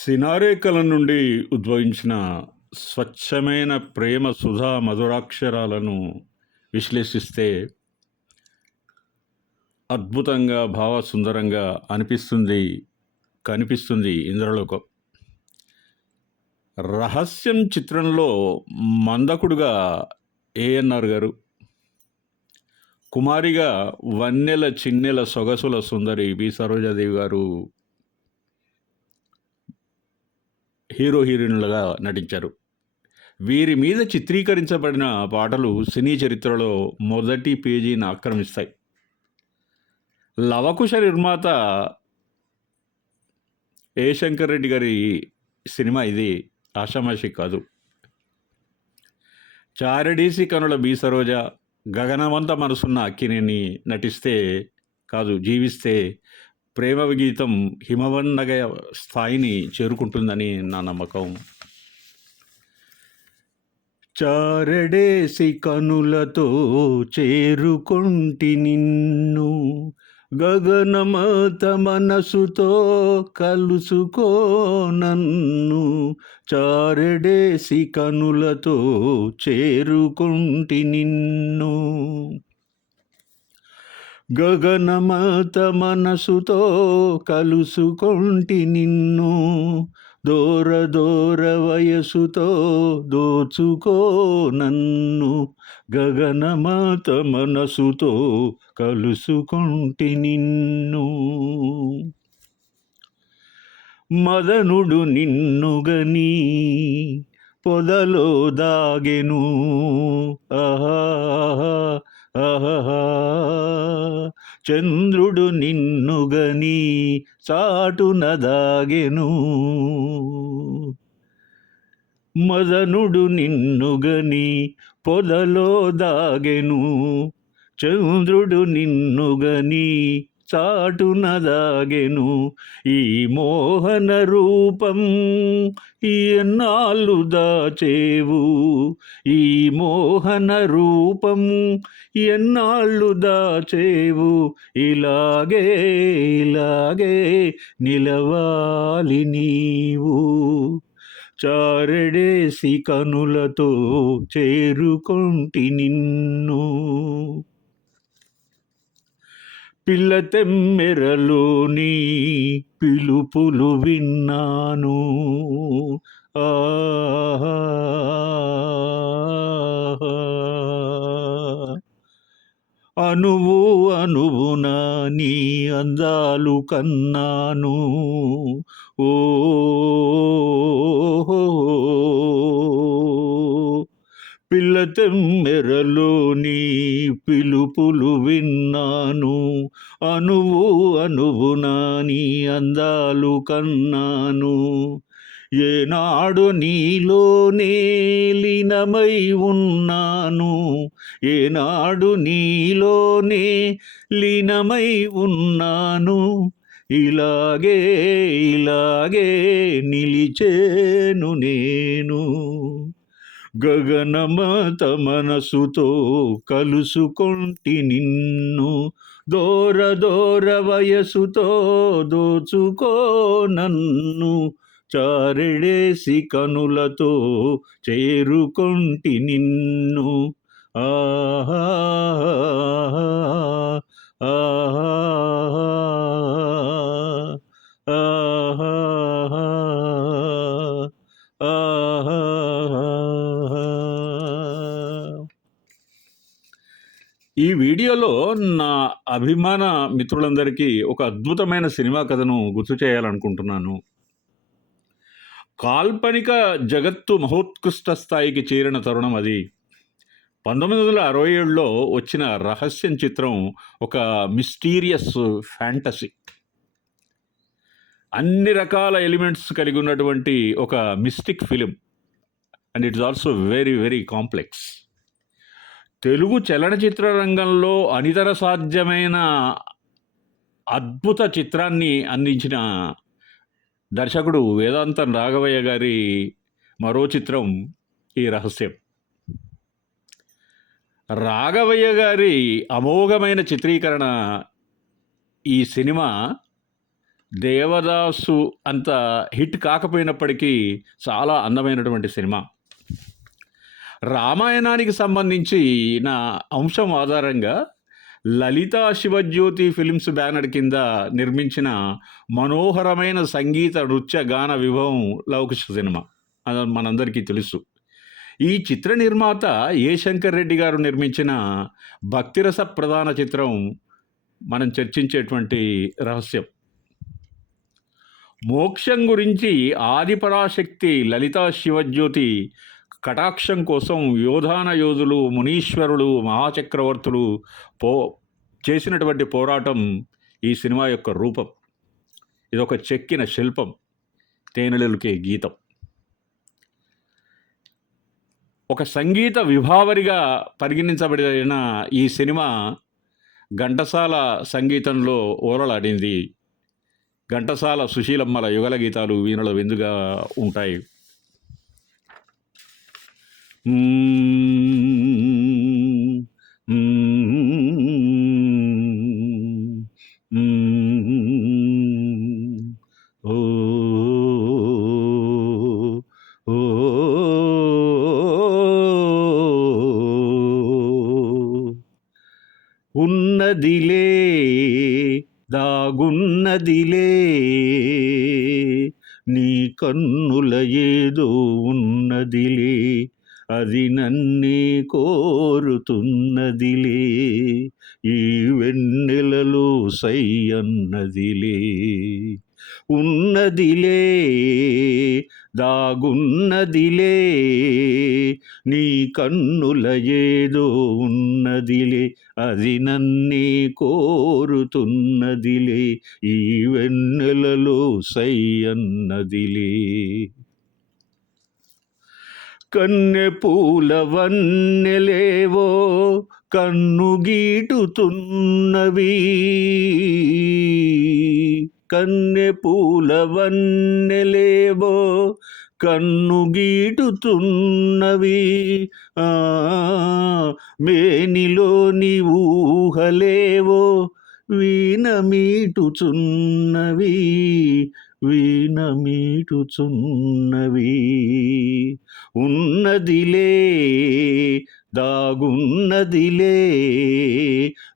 సినారేకల నుండి ఉద్భవించిన స్వచ్ఛమైన ప్రేమ సుధా మధురాక్షరాలను విశ్లేషిస్తే అద్భుతంగా భావసుందరంగా కనిపిస్తుంది ఇంద్రలోకం. రహస్యం చిత్రంలో మందకుడుగా ఏఎన్ఆర్ గారు, కుమారిగా వన్నెల చిన్నెల సొగసుల సుందరి బి సరోజాదేవి గారు హీరోయిన్లుగా నటించారు. వీరి మీద చిత్రీకరించబడిన పాటలు సినీ చరిత్రలో మొదటి పేజీని ఆక్రమిస్తాయి. లవకుశ నిర్మాత ఏ శంకర్ రెడ్డి గారి సినిమా ఇది, ఆషామాషి కాదు. చారడీసి కనుల బి సరోజ, గగనవంత మనసున్న అక్కినేని జీవిస్తే ప్రేమ గీతం హిమవన్నగ స్థాయిని చేరుకుంటుందని నా నమ్మకం. చారడేసి కనులతో చేరుకొంటి నిన్ను, గగనమాత మనసుతో కలుసుకో నన్ను. చారడేసి కనులతో చేరుకొంటి నిన్ను, గగనమాత మనసుతో కలుసుకొంటి నిన్ను. దూర దూర వయసుతో దోచుకో నన్ను, గగనమాత మనసుతో కలుసుకొంటి నిన్ను. మదనుడు నిన్నుగని పొదలో దాగెను, ఆహా ఆహా. చంద్రుడు నిన్నుగని చాటున దాగెను, మదనుడు నిన్నుగని పొదలో దాగెను. చంద్రుడు నిన్నుగని చాటున దాగెను. ఈ మోహన రూపం ఎన్నాళ్ళు దాచేవు, ఈ మోహన రూపం ఎన్నాళ్ళు దాచేవు. ఇలాగే ఇలాగే నిలవాలి నీవు, చారడేసి కనులతో చేరుకొంటి నిన్ను. పిల్ల తెమ్మెరలోని పిలుపులు విన్నాను, ఆహా. అణువు అణువున నీ అందాలు కన్నాను, ఓ పిల్ల తెమ్మెరలోని పిలుపులు విన్నాను. అణువు అణువున నీ అందాలు కన్నాను. ఏనాడు నీలోనే లీనమై ఉన్నాను, ఏనాడు నీలోనే లీనమై ఉన్నాను. ఇలాగే ఇలాగే నిలిచేను నేను, గగనమాత మనసుతో కలుసుకొంటి నిన్ను. దూర దూర వయసుతో దోచుకో నన్ను, చారడేసి కనులతో చేరుకొంటి నిన్ను. ఆహా ఆహా ఆహా ఆహా. ఈ వీడియోలో నా అభిమాన మిత్రులందరికీ ఒక అద్భుతమైన సినిమా కథను గుర్తు చేయాలనుకుంటున్నాను. కాల్పనిక జగత్తు మహోత్కృష్ట స్థాయికి చేరిన తరుణం అది. 1967లో వచ్చిన రహస్యం చిత్రం ఒక మిస్టీరియస్ ఫ్యాంటసీ, అన్ని రకాల ఎలిమెంట్స్ కలిగి ఉన్నటువంటి ఒక mystic film, and it's also very very complex. Telugu చలనచిత్ర రంగంలో అనితర సాధ్యమైన అద్భుత చిత్రాన్ని అందించిన దర్శకుడు వేదాంతం రాఘవయ్య గారి మరో చిత్రం ఈ రహస్యం. రాఘవయ్య గారి అమోఘమైన చిత్రీకరణ ఈ సినిమా దేవదాసు అంత హిట్ కాకపోయినప్పటికీ చాలా అందమైనటువంటి సినిమా. రామాయణానికి సంబంధించిన అంశం ఆధారంగా లలితా శివజ్యోతి ఫిలిమ్స్ బ్యానర్ కింద నిర్మించిన మనోహరమైన సంగీత, నృత్య, గాన విభవం లవకుశ సినిమా. అది మనందరికీ తెలుసు. ఈ చిత్ర నిర్మాత ఏ శంకర్ రెడ్డి గారు నిర్మించిన భక్తిరస ప్రధాన చిత్రం మనం చర్చించేటువంటి రహస్యం. మోక్షం గురించి ఆదిపరాశక్తి లలితా శివజ్యోతి కటాక్షం కోసం యోధాన యోధులు, మునీశ్వరులు, మహాచక్రవర్తులు చేసినటువంటి పోరాటం ఈ సినిమా యొక్క రూపం. ఇదొక చెక్కిన శిల్పం, తేనెలకే గీతం. ఒక సంగీత విభావరిగా పరిగణించబడిన ఈ సినిమా ఘంటసాల సంగీతంలో ఓలలాడింది. ఘంటసాల, సుశీలమ్మల యుగల గీతాలు వీణుల విందుగా ఉంటాయి. ఉన్నదిలే దాగున్నదిలే నీ కన్నుల ఏదో ఉన్నదిలే, అది నన్నే కోరుతున్నదిలే, ఈ వెన్నెలలో సై అన్నదిలే. ఉన్నదిలే దాగున్నదిలే నీ కన్నుల ఏదో ఉన్నదిలే, అది నన్నే కోరుతున్నదిలే, ఈ వెన్నెలలో సై అన్నదిలే. కన్నె పూల వన్నెలేవో కన్ను గీటుతున్నవి, కన్నె పూల వన్నెలేవో కన్ను గీటుతున్నవి, మేనిలోని ఊహలేవో వీణ మీటుచున్నవి, వీణ మీటుచున్నవి. ఉన్నదిలే దాగున్నదిలే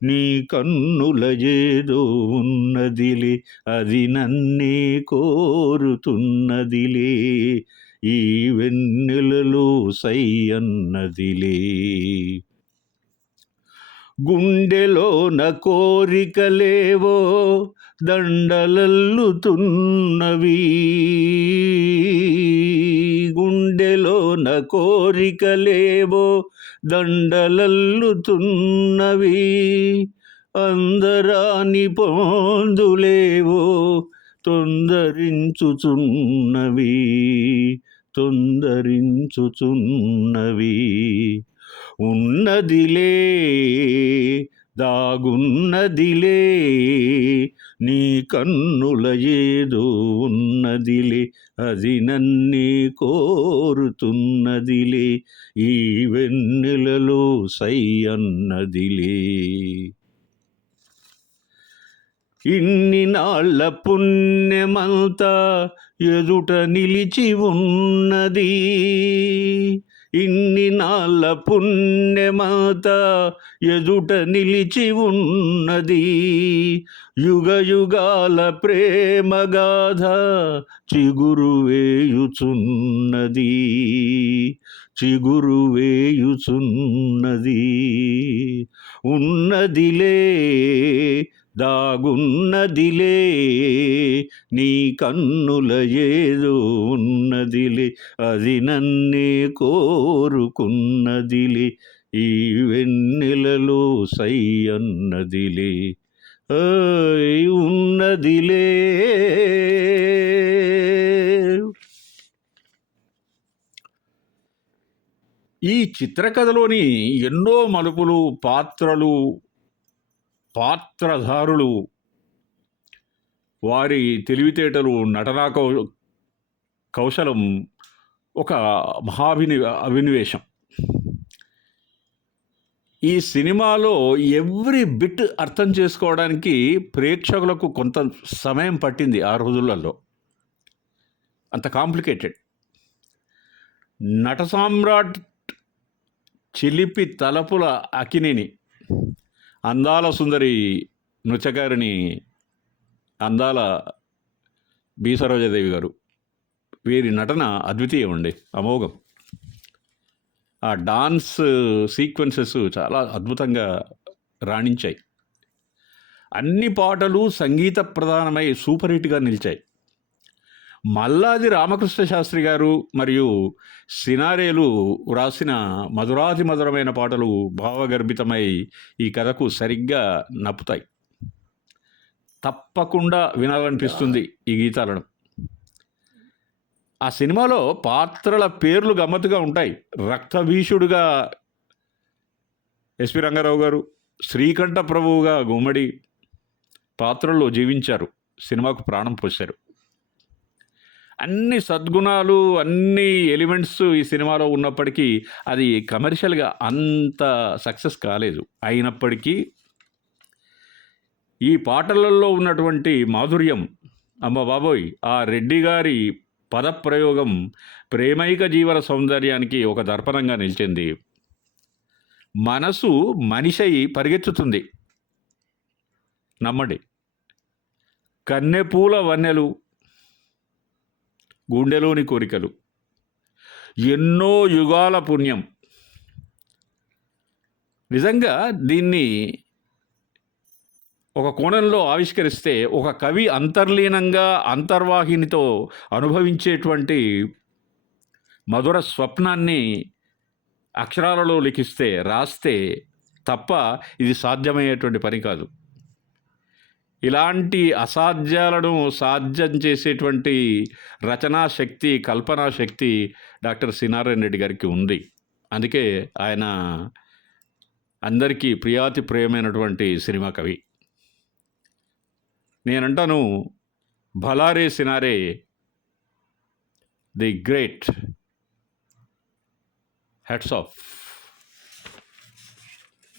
నీ కన్నుల ఏదో ఉన్నదిలే, అది నన్నే కోరుతున్నదిలే, ఈ వెన్నెలలో సై అన్నదిలే. గుండెలోన కోరికలేవో దండలల్లుతున్నవి, గుండెలోన కోరికలేవో దండలల్లుతున్నవి, అందరాని పొందులేవో తొందరించుచున్నవి, తొందరించుచున్నవి. ఉన్నదిలే దాగున్నదిలే నీ కన్నుల ఏదో ఉన్నదిలే, అది నన్నే కోరుతున్నదిలే, ఈ వెన్నెలలో సై అన్నదిలే. ఇన్ని నాళ్ళ పుణ్యమంతా ఎదుట నిలిచి ఉన్నది, ఇన్ని నాళ్ళ పుణ్యమంతా ఎదుట నిలిచి ఉన్నది, యుగ యుగాల ప్రేమగాథ చిగురు వేయుచున్నది, చిగురు వేయుచున్నది. ఉన్నదిలే దాగున్నదిలే నీ కన్నుల ఏదో ఉన్నదిలే, అది నన్నే కోరుకున్నదిలే, ఈ వెన్నెలలో సై అన్నదిలే. ఉన్నదిలే. ఈ చిత్రకథలోని ఎన్నో మలుపులు, పాత్రలు, పాత్రధారులు, వారి తెలివితేటలు, నటనా కౌశలం ఒక అభినివేశం. ఈ సినిమాలో ఎవ్రీ బిట్ అర్థం చేసుకోవడానికి ప్రేక్షకులకు కొంత సమయం పట్టింది ఆ రోజులలో. అంత కాంప్లికేటెడ్. నట సామ్రాట్ చిలిపి తలపుల అకినిని, అందాల సుందరి నృత్యకారిణి అందాల బి సరోజాదేవి గారు, వీరి నటన అద్వితీయం అండి, అమోఘం. ఆ డాన్స్ సీక్వెన్సెస్ చాలా అద్భుతంగా రాణించాయి. అన్ని పాటలు సంగీత ప్రధానమై సూపర్ హిట్గా నిలిచాయి. మల్లాది రామకృష్ణ శాస్త్రి గారు మరియు సినారేలు వ్రాసిన మధురాతి మధురమైన పాటలు భావగర్భితమై ఈ కథకు సరిగ్గా నప్పుతాయి. తప్పకుండా వినాలనిపిస్తుంది ఈ గీతాలను. ఆ సినిమాలో పాత్రల పేర్లు గమ్మత్తుగా ఉంటాయి. రక్తభీషుడుగా ఎస్పి రంగారావు గారు, శ్రీకంఠ ప్రభువుగా గుమ్మడి పాత్రల్లో జీవించారు, సినిమాకు ప్రాణం పోశారు. అన్ని సద్గుణాలు, అన్ని ఎలిమెంట్స్ ఈ సినిమాలో ఉన్నప్పటికీ అది కమర్షియల్గా అంత సక్సెస్ కాలేదు. అయినప్పటికీ ఈ పాటలలో ఉన్నటువంటి మాధుర్యం, అమ్మ బాబోయ్, ఆ రెడ్డి గారి పదప్రయోగం ప్రేమైక జీవన సౌందర్యానికి ఒక దర్పణంగా నిలిచింది. మనసు మనిషై పరిగెత్తుతుంది, నమ్మండి. కన్నెపూల వన్నెలు, గుండెలోని కోరికలు, ఎన్నో యుగాల పుణ్యం. నిజంగా దీన్ని ఒక కోణంలో ఆవిష్కరిస్తే ఒక కవి అంతర్లీనంగా అంతర్వాహినితో అనుభవించేటువంటి మధుర స్వప్నాన్ని అక్షరాలలో లిఖిస్తే, రాస్తే తప్ప ఇది సాధ్యమయ్యేటువంటి పని కాదు. ఇలాంటి అసాధ్యాలను సాధ్యం చేసేటువంటి రచనా శక్తి, కల్పనా శక్తి డాక్టర్ సినారెడ్డి రెడ్డి గారికి ఉంది. అందుకే ఆయన అందరికీ ప్రియాతి ప్రియమైనటువంటి సినిమా కవి. నేనంటాను, భలారే Cinare, the great, hats off.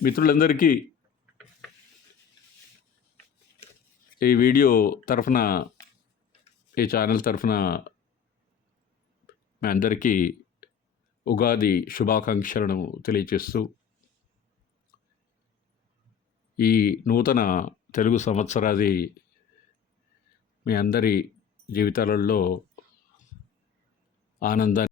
మిత్రులందరికీ ఈ వీడియో తరఫున, ఈ ఛానల్ తరఫున మీ అందరికీ ఉగాది శుభాకాంక్షలను తెలియజేస్తూ, ఈ నూతన తెలుగు సంవత్సరాది మీ అందరి జీవితాలలో ఆనందాన్ని